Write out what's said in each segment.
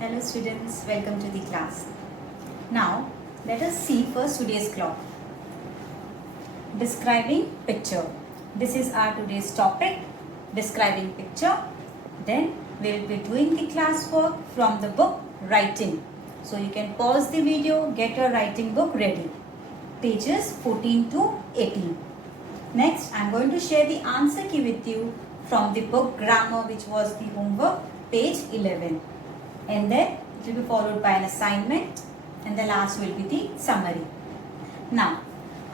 Hello students, welcome to the class. Now let us see first today's clock. Describing picture. This is our today's topic, describing picture. Then we will be doing the classwork from the book Writing. So you can pause the video, get your writing book ready. Pages 14 to 18. Next I am going to share the answer key with you from the book Grammar, which was the homework, page 11. And then it will be followed by an assignment, and the last will be the summary. Now,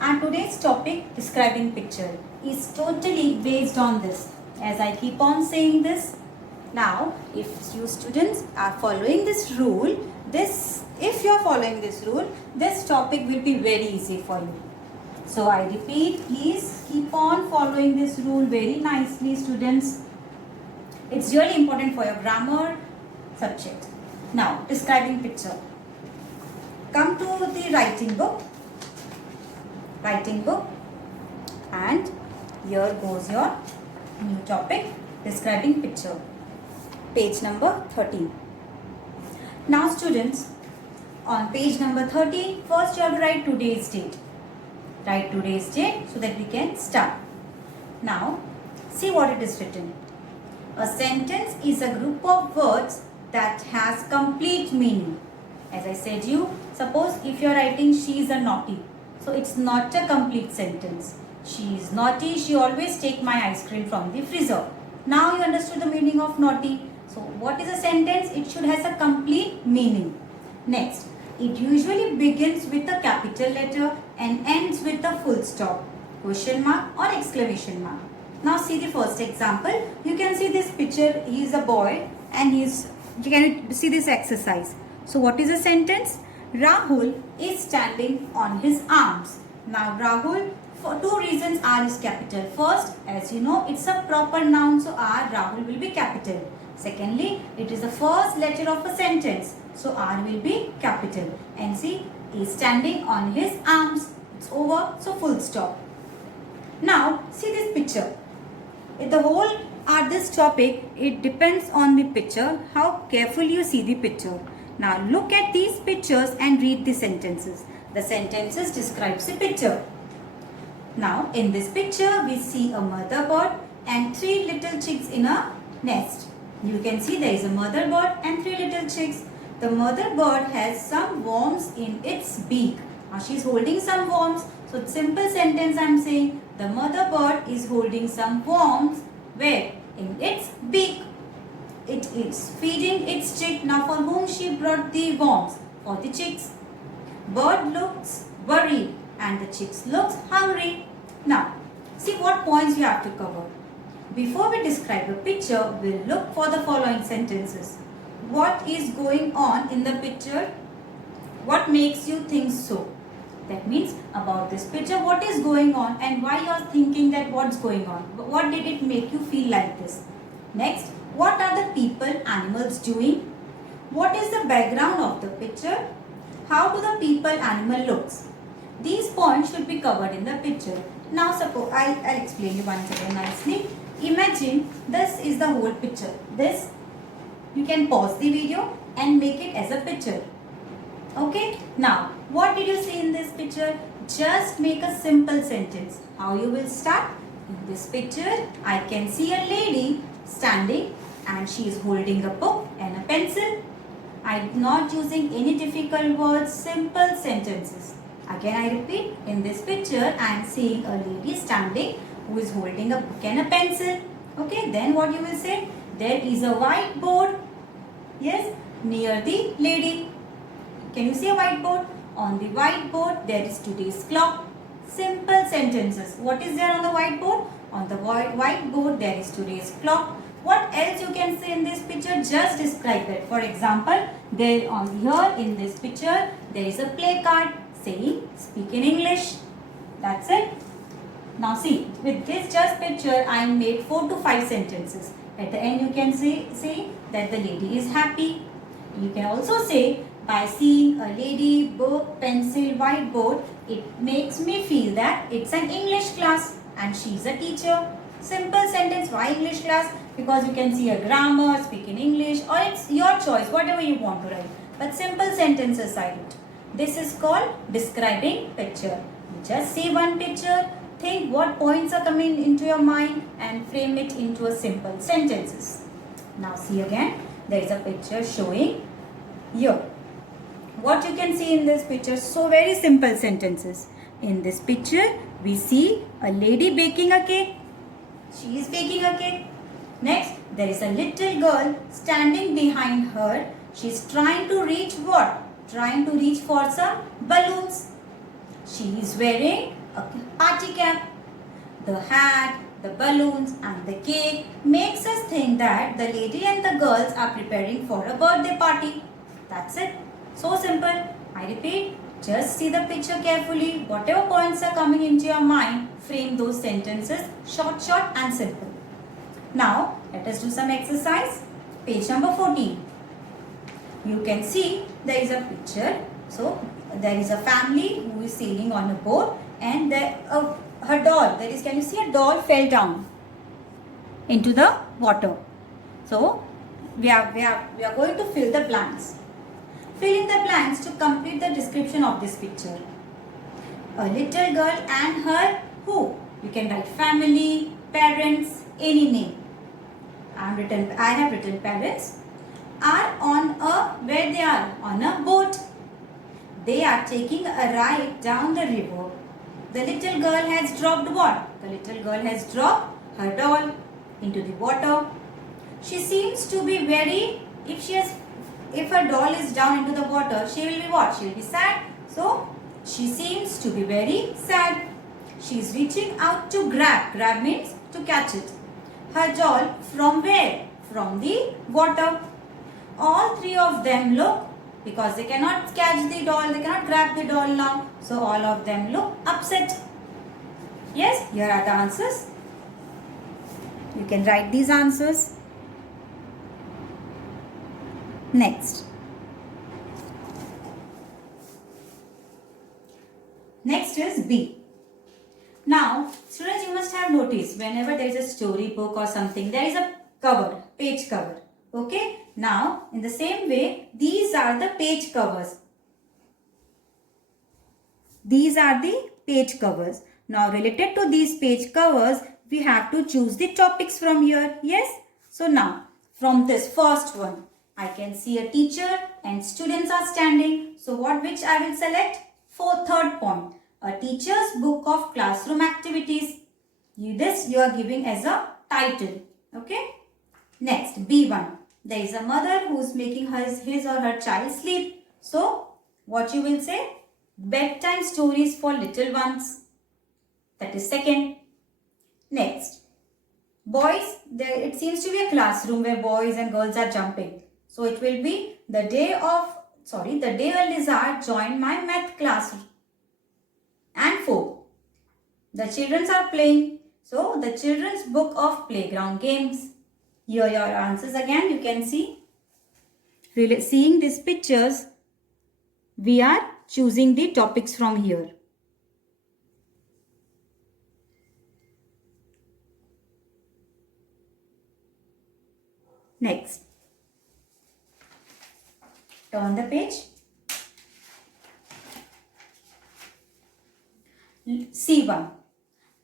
our today's topic, describing picture, is totally based on this. As I keep on saying this, now if you students are following this rule, if you are following this rule, this topic will be very easy for you. So I repeat, please keep on following this rule very nicely, students. It's really important for your grammar subject. Now, describing picture. Come to the writing book, and here goes your new topic, describing picture, page number 13. Now students, on page number 13, first you have to write today's date. Write today's date so that we can start. Now, see what it is written. A sentence is a group of words that has complete meaning. As I said you, suppose if you are writing she is a naughty. So it's not a complete sentence. She is naughty, she always take my ice cream from the freezer. Now you understood the meaning of naughty. So what is a sentence? It should has a complete meaning. Next, it usually begins with a capital letter and ends with a full stop, question mark or exclamation mark. Now see the first example. You can see this picture. He is a boy and you can see this exercise. So what is the sentence? Rahul is standing on his arms. Now Rahul, for two reasons, R is capital. First, as you know, it's a proper noun, so R, Rahul will be capital. Secondly, it is the first letter of a sentence, so R will be capital. And see, he is standing on his arms. It's over, so full stop. Now see this picture. The whole this topic, it depends on the picture, how carefully you see the picture. Now look at these pictures and read the sentences. The sentences describes the picture. Now in this picture we see a mother bird and three little chicks in a nest. You can see there is a mother bird and three little chicks. The mother bird has some worms in its beak. Now she is holding some worms. So simple sentence I am saying, the mother bird is holding some worms where? In its beak. It is feeding its chick. Now for whom she brought the worms? For the chicks. Bird looks worried and the chicks looks hungry. Now see what points you have to cover. Before we describe a picture, we'll look for the following sentences. What is going on in the picture? What makes you think so? That means about this picture, what is going on and why you are thinking that what's going on. What did it make you feel like this? Next, what are the people, animals doing? What is the background of the picture? How do the people, animal looks? These points should be covered in the picture. Now suppose, I'll explain you once again nicely. Imagine this is the whole picture. This, you can pause the video and make it as a picture. Okay, now what did you see in this picture? Just make a simple sentence. How you will start? In this picture, I can see a lady standing and she is holding a book and a pencil. I am not using any difficult words, simple sentences. Again I repeat, in this picture I am seeing a lady standing who is holding a book and a pencil. Okay, then what you will say? There is a whiteboard. Yes, near the lady. Can you see a whiteboard? On the whiteboard there is today's clock. Simple sentences. What is there on the whiteboard? On the whiteboard there is today's clock. What else you can see in this picture? Just describe it. For example, there on here in this picture there is a play card saying speak in English. That's it. Now see, with this just picture I made 4 to 5 sentences. At the end you can say that the lady is happy. You can also say, by seeing a lady, book, pencil, whiteboard, it makes me feel that it's an English class and she's a teacher. Simple sentence. Why English class? Because you can see a grammar, speak in English, or it's your choice, whatever you want to write. But simple sentences I write. This is called describing picture. Just see one picture, think what points are coming into your mind and frame it into a simple sentences. Now see again, there is a picture showing here. What you can see in this picture, so very simple sentences. In this picture, we see a lady baking a cake. She is baking a cake. Next, there is a little girl standing behind her. She is trying to reach what? Trying to reach for some balloons. She is wearing a party cap. The hat, the balloons and the cake makes us think that the lady and the girls are preparing for a birthday party. That's it. So simple. I repeat, just see the picture carefully. Whatever points are coming into your mind, frame those sentences short and simple. Now, let us do some exercise. Page number 14. You can see there is a picture. So, there is a family who is sailing on a boat and her doll, can you see a doll fell down into the water. So, we are going to fill the blanks. Fill in the blanks to complete the description of this picture. A little girl and her who? You can write family, parents, any name. I have written parents are where they are? On a boat. They are taking a ride down the river. The little girl has dropped what? The little girl has dropped her doll into the water. She seems to be very, if her doll is down into the water, she will be what? She will be sad. So, she seems to be very sad. She is reaching out to grab. Grab means to catch it. Her doll from where? From the water. All three of them look, because they cannot catch the doll, they cannot grab the doll now. So, all of them look upset. Yes, here are the answers. You can write these answers. Next. Next is B. Now, students, you must have noticed whenever there is a storybook or something, there is a cover, page cover. Okay. Now, in the same way, these are the page covers. These are the page covers. Now, related to these page covers, we have to choose the topics from here. Yes. So, now, from this first one, I can see a teacher and students are standing. So, which I will select? Third point. A teacher's book of classroom activities. This you are giving as a title. Okay. Next, B1. There is a mother who is making his or her child sleep. So, what you will say? Bedtime stories for little ones. That is second. Next, boys. It seems to be a classroom where boys and girls are jumping. So, it will be the day a lizard joined my math class. And 4. The children are playing. So, the children's book of playground games. Here your answers again you can see. Seeing these pictures, we are choosing the topics from here. Next. Turn the page. C1.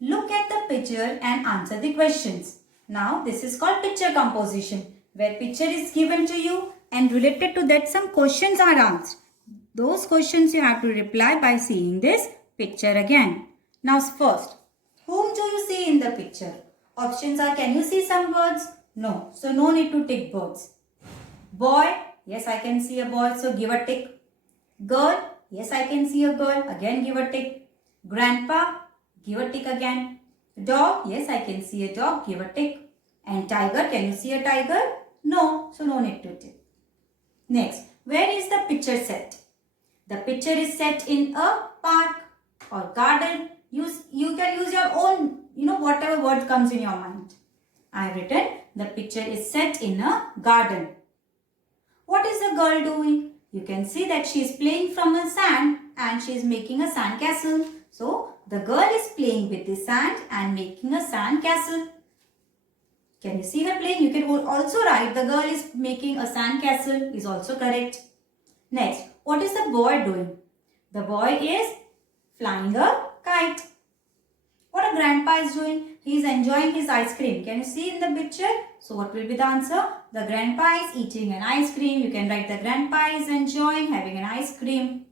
Look at the picture and answer the questions. Now, this is called picture composition, where picture is given to you and related to that some questions are asked. Those questions you have to reply by seeing this picture again. Now, first, whom do you see in the picture? Options are, can you see some birds? No. So, no need to tick birds. Boy, yes, I can see a boy, so give a tick. Girl, yes, I can see a girl, again give a tick. Grandpa, give a tick again. Dog, yes, I can see a dog, give a tick. And tiger, can you see a tiger? No, so no need to tick. Next, where is the picture set? The picture is set in a park or garden. You can use your own, whatever word comes in your mind. I have written, the picture is set in a garden. What is the girl doing? You can see that she is playing from a sand and she is making a sand castle. So, the girl is playing with the sand and making a sand castle. Can you see her playing? You can also write the girl is making a sand castle is also correct. Next, what is the boy doing? The boy is flying a kite. What a grandpa is doing? He is enjoying his ice cream. Can you see in the picture? So what will be the answer? The grandpa is eating an ice cream. You can write the grandpa is enjoying having an ice cream.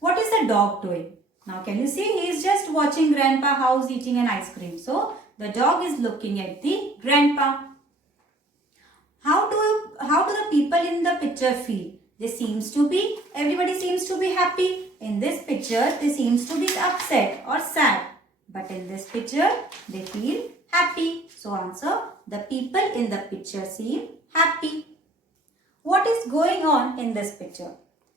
What is the dog doing? Now can you see he is just watching grandpa how he's eating an ice cream. So the dog is looking at the grandpa. How do the people in the picture feel? Everybody seems to be happy. In this picture, they seems to be upset or sad. But in this picture, they feel happy. So answer, the people in the picture seem happy. What is going on in this picture?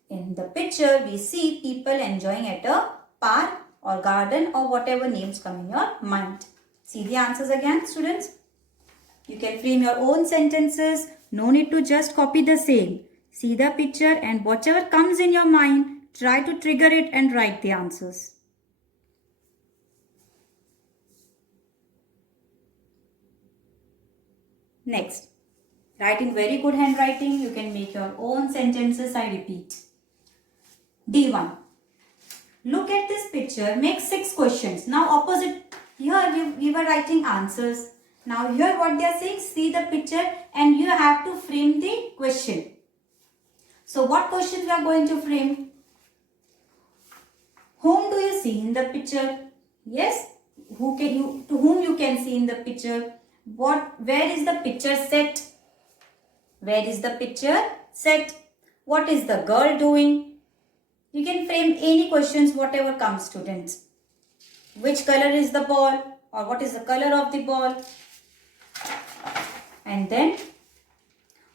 In the picture, we see people enjoying at a park or garden or whatever names come in your mind. See the answers again, students. You can frame your own sentences. No need to just copy the same. See the picture and whatever comes in your mind, try to trigger it and write the answers. Next, write in very good handwriting. You can make your own sentences. I repeat. D1. Look at this picture. Make 6 questions. Now opposite. Here we were writing answers. Now here what they are saying, see the picture and you have to frame the question. So what questions we are going to frame? Whom do you see in the picture? Yes, to whom you can see in the picture? Where is the picture set? Where is the picture set? What is the girl doing? You can frame any questions, whatever comes, students. Which color is the ball? Or what is the color of the ball? And then,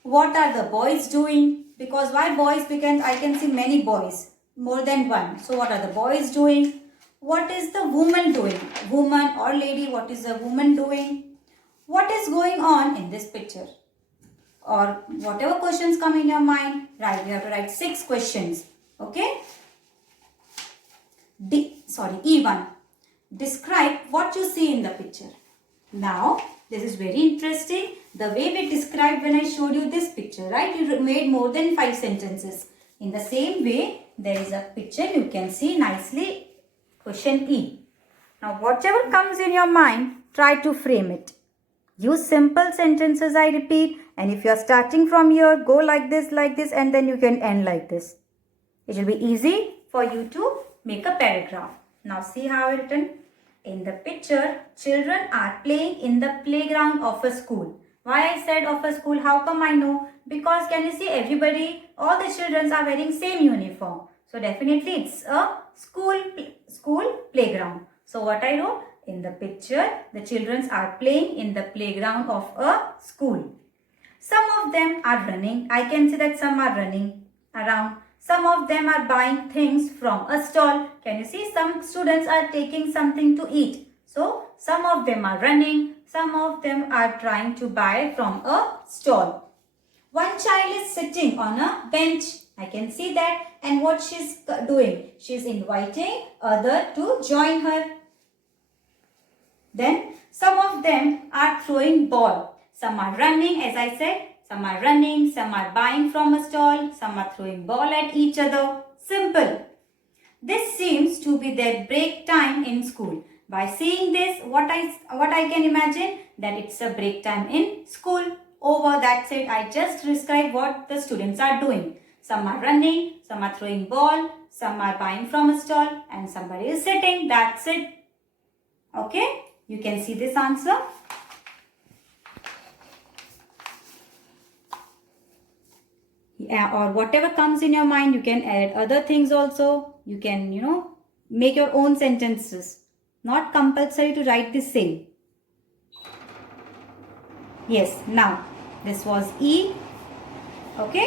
what are the boys doing? Because why boys? Because I can see many boys, more than one. So what are the boys doing? What is the woman doing? Woman or lady, what is the woman doing? What is going on in this picture? Or whatever questions come in your mind, right? You have to write 6 questions. Okay? E1. Describe what you see in the picture. Now, this is very interesting. The way we described when I showed you this picture, right? You made more than 5 sentences. In the same way, there is a picture you can see nicely. Question E. Now, whatever comes in your mind, try to frame it. Use simple sentences, I repeat. And if you are starting from here, go like this, and then you can end like this. It will be easy for you to make a paragraph. Now, see how it's written. In the picture, children are playing in the playground of a school. Why I said of a school? How come I know? Because can you see everybody, all the children are wearing same uniform. So definitely it's a school playground. So what I wrote? In the picture, the children are playing in the playground of a school. Some of them are running. I can see that some are running around. Some of them are buying things from a stall. Can you see some students are taking something to eat? So some of them are running. Some of them are trying to buy from a stall. One child is sitting on a bench. I can see that. And what she's doing? She's inviting others to join her. Then some of them are throwing ball. Some are running, as I said. Some are running, some are buying from a stall, some are throwing ball at each other. Simple. This seems to be their break time in school. By seeing this, what I can imagine? That it's a break time in school. Over, that's it. I just described what the students are doing. Some are running, some are throwing ball, some are buying from a stall, and somebody is sitting. That's it. Okay? You can see this answer. Or whatever comes in your mind, you can add other things also. You can, make your own sentences. Not compulsory to write the same. Yes, now this was E. Okay.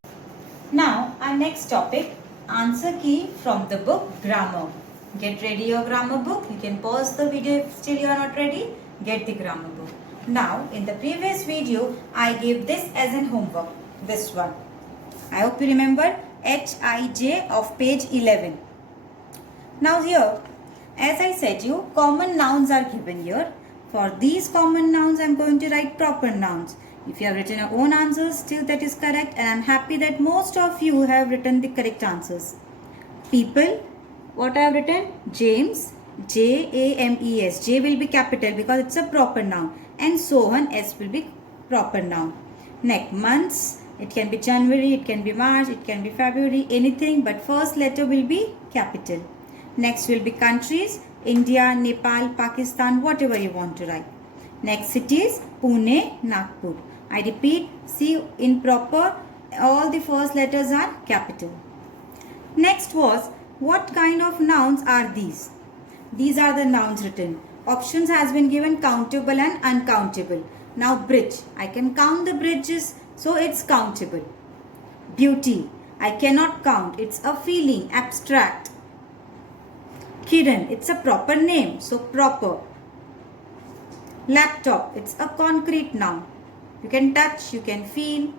Now our next topic, answer key from the book Grammar. Get ready your grammar book. You can pause the video if still you are not ready. Get the grammar book. Now in the previous video, I gave this as an homework. This one. I hope you remember HIJ of page 11. Now here, as I said you, common nouns are given here. For these common nouns, I am going to write proper nouns. If you have written your own answers, still that is correct, and I am happy that most of you have written the correct answers. People, what I have written? James, James. J will be capital because it's a proper noun, and so on, S will be proper noun. Next, months, it can be January, it can be March, it can be February, anything, but first letter will be capital. Next will be countries, India, Nepal, Pakistan, whatever you want to write. Next cities, Pune, Nagpur. I repeat, see in proper, all the first letters are capital. Next was, what kind of nouns are these? These are the nouns written. Options has been given countable and uncountable. Now bridge, I can count the bridges, so it's countable. Beauty, I cannot count, it's a feeling, abstract. Kiran, it's a proper name, so proper. Laptop, it's a concrete noun. You can touch, you can feel.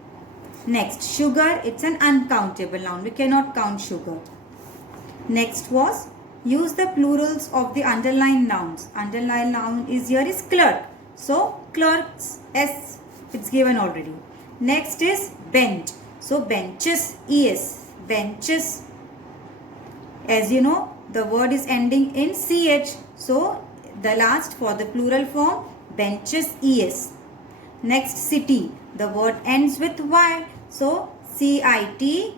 Next, sugar, it's an uncountable noun. We cannot count sugar. Next was, use the plurals of the underlined nouns. Underlined noun is here is clerk. So, clerks, S, it's given already. Next is bench. So, benches, ES, benches. As you know, the word is ending in CH. So, the last for the plural form, benches, ES. Next, city. The word ends with Y. So, CITIES.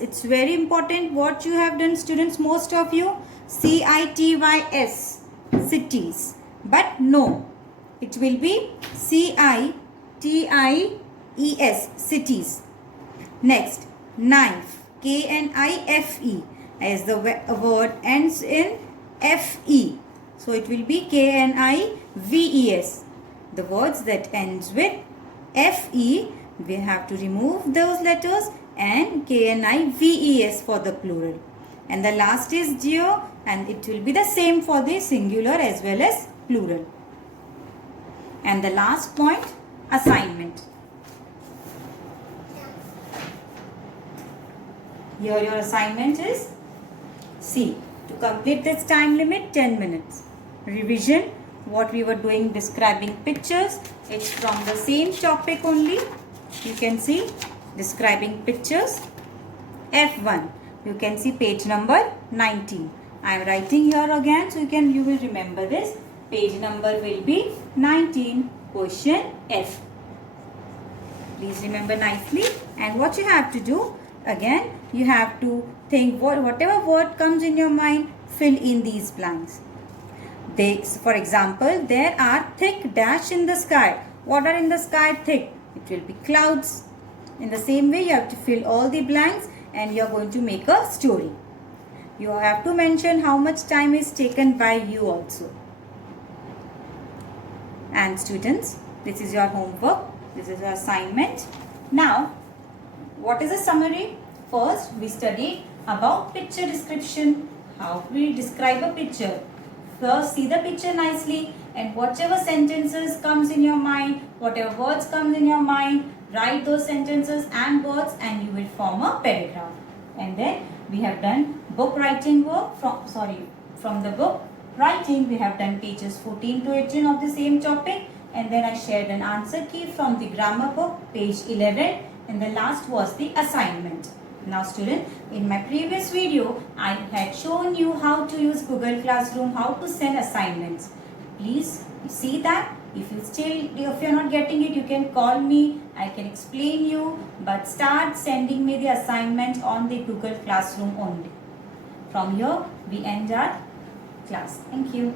It's very important what you have done, students, most of you. CITYS, cities. But no, it will be CITIES, cities. Next, knife. KNIFE. As the word ends in FE. So it will be KNIVES. The words that ends with FE, we have to remove those letters and KNIVES for the plural. And the last is geo, and it will be the same for the singular as well as plural. And the last point, assignment. Here your assignment is, see, to complete this time limit 10 minutes. Revision, what we were doing describing pictures, it's from the same topic only. You can see describing pictures. F1, you can see page number 19. I am writing here again, so you will remember this. Page number will be 19, question F. Please remember nicely. And what you have to do, again, you have to think whatever word comes in your mind, fill in these blanks. For example, there are thick dash in the sky. What are in the sky thick? It will be clouds. In the same way, you have to fill all the blanks and you are going to make a story. You have to mention how much time is taken by you also. And students, this is your homework. This is your assignment. Now, what is a summary? First, we studied about picture description. How we describe a picture. First, see the picture nicely, and whatever sentences comes in your mind, whatever words comes in your mind, write those sentences and words and you will form a paragraph. And then we have done book writing work from the book writing. We have done pages 14 to 18 of the same topic, and then I shared an answer key from the grammar book, page 11, and the last was the assignment. Now student, in my previous video, I had shown you how to use Google Classroom, how to send assignments. Please see that. If you're not getting it, you can call me. I can explain you, but start sending me the assignment on the Google Classroom only. From here, we end our class. Thank you.